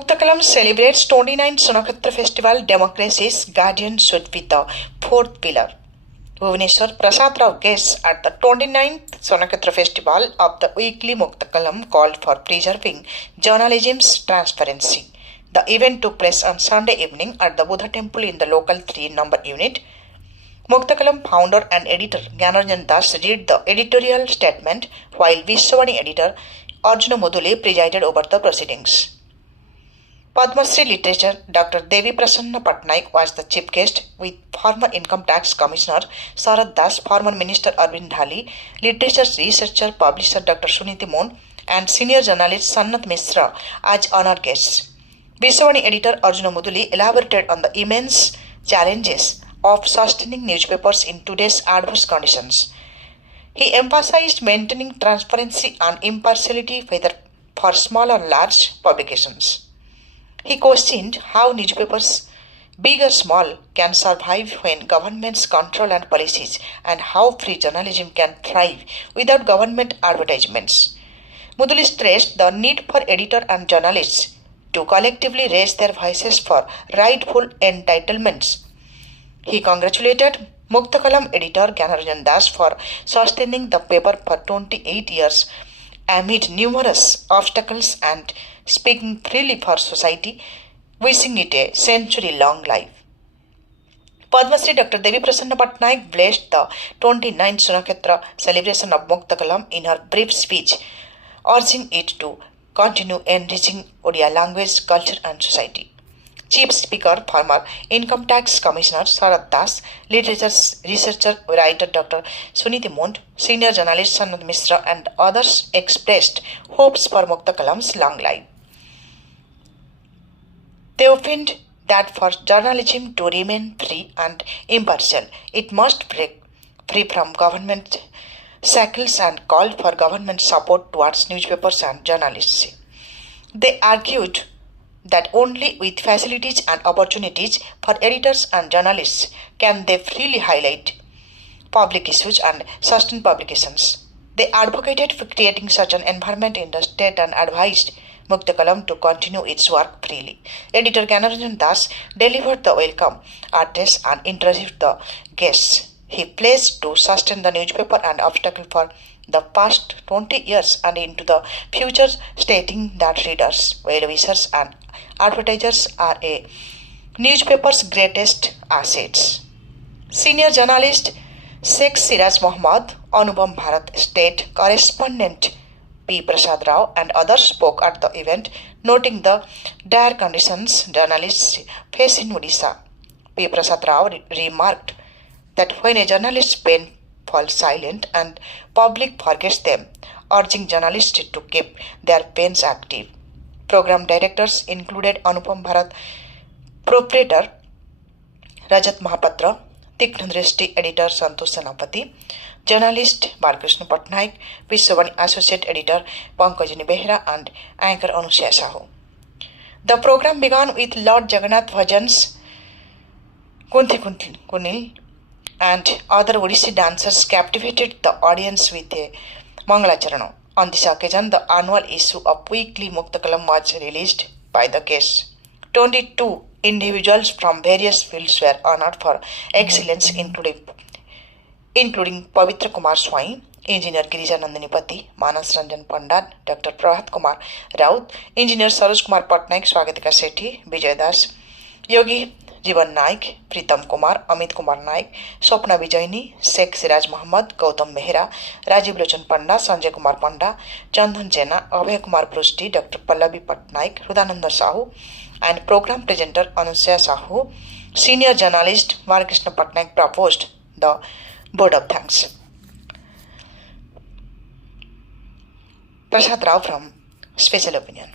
Mukta Kalam celebrates 29th Swarnaakshatra Festival. Democracy's guardian should be the fourth pillar. Bhubaneswar, Prasad Rao Guests at the 29th Swarnaakshatra Festival of the weekly Mukta Kalam called for preserving journalism's transparency. The event took place on Sunday evening at the Buddha temple in the local 3 number unit. Mukta Kalam founder and editor Jnan Ranjan read the editorial statement while Bishwabani editor Arjun Muduli presided over the proceedings. Padma Shri literature Dr. Devi Prasanna Pattnaik was the chief guest, with former Income Tax Commissioner Sarat, former Minister Arvind Dhali, litterature-researcher-publisher Dr. Suniti Mund, and senior journalist Sanat Mishra as honored guests. Bishwabani editor Arjun Muduli elaborated on the immense challenges of sustaining newspapers in today's adverse conditions. He emphasized maintaining transparency and impartiality whether for small or large publications. He questioned how newspapers, big or small, can survive when governments control and policies, and how free journalism can thrive without government advertisements. Muduli stressed the need for editor and journalists to collectively raise their voices for rightful entitlements. He congratulated Mukta Kalam editor Jnan Ranjan for sustaining the paper for 28 years amid numerous obstacles and speaking freely for society, wishing it a century-long life. Padma Shri Dr. Devi Prasanna Pattnaik blessed the 29th Swarnaakshatra celebration of Mukta Kalam in her brief speech, urging it to continue enriching Odia language, culture and society. Chief Speaker, former Income Tax Commissioner Sarat, literature-researcher writer Dr. Suniti Mund, senior journalist Sanat Mishra and others expressed hopes for Mukta Kalam's long life. They opined that for journalism to remain free and impartial, it must break free from government shackles and called for government support towards newspapers and journalists. They argued that only with facilities and opportunities for editors and journalists can they freely highlight public issues and sustain publications. They advocated for creating such an environment in the state and advised Mukta Kalam to continue its work freely. Editor Jnan Ranjan delivered the welcome address and introduced the guests. He pledged to sustain the newspaper and obstacle for the past 20 years and into the future, stating that readers, well-wishers and advertisers are a newspaper's greatest assets. Senior journalist Sheikh Siraj Mohammad, Anupam Bharat State Correspondent P. Prasad Rao and others spoke at the event, noting the dire conditions journalists face in Odisha. P. Prasad Rao remarked that when a journalist's pen falls silent and public forgets them, urging journalists to keep their pens active. Program directors included Anupam Bharat proprietor Rajat Mahapatra, Tighna Drishti editor Santosh Senapati, journalist Balkrishna Pattnaik, Bishwabani associate editor Pankajini Behra and anchor Anusuya Sahoo. The program began with Lord Jagannath bhajans, Kunti Kunil and other Odissi dancers captivated the audience with a Mangalacharanam. On this occasion, the annual issue of Weekly Mukta Kalam was released by the guests. 22 individuals from various fields were honored for excellence, including Pavitra Kumar Swai, Engineer Girija Nandinipati, Manas Ranjan Pandit, Dr. Prahat Kumar Raut, Engineer Saroj Kumar Pattnaik, Swagatika Sethi, Vijay Das, Yogi Jivan Naik, Pritam Kumar, Amit Kumar Naik, Swapna Vijayni, Sheikh Siraj Mohammad, Gautam Mehra, Rajiv Lochan Panda, Sanjay Kumar Panda, Chandhan Jena, Abhay Kumar Brusti, Dr. Pallavi Pattnaik, Hrudananda Sahoo, and program presenter Anusuya Sahoo. Senior journalist Balkrishna Pattnaik proposed the Board of Thanks. Prasad Rao from Special Opinion.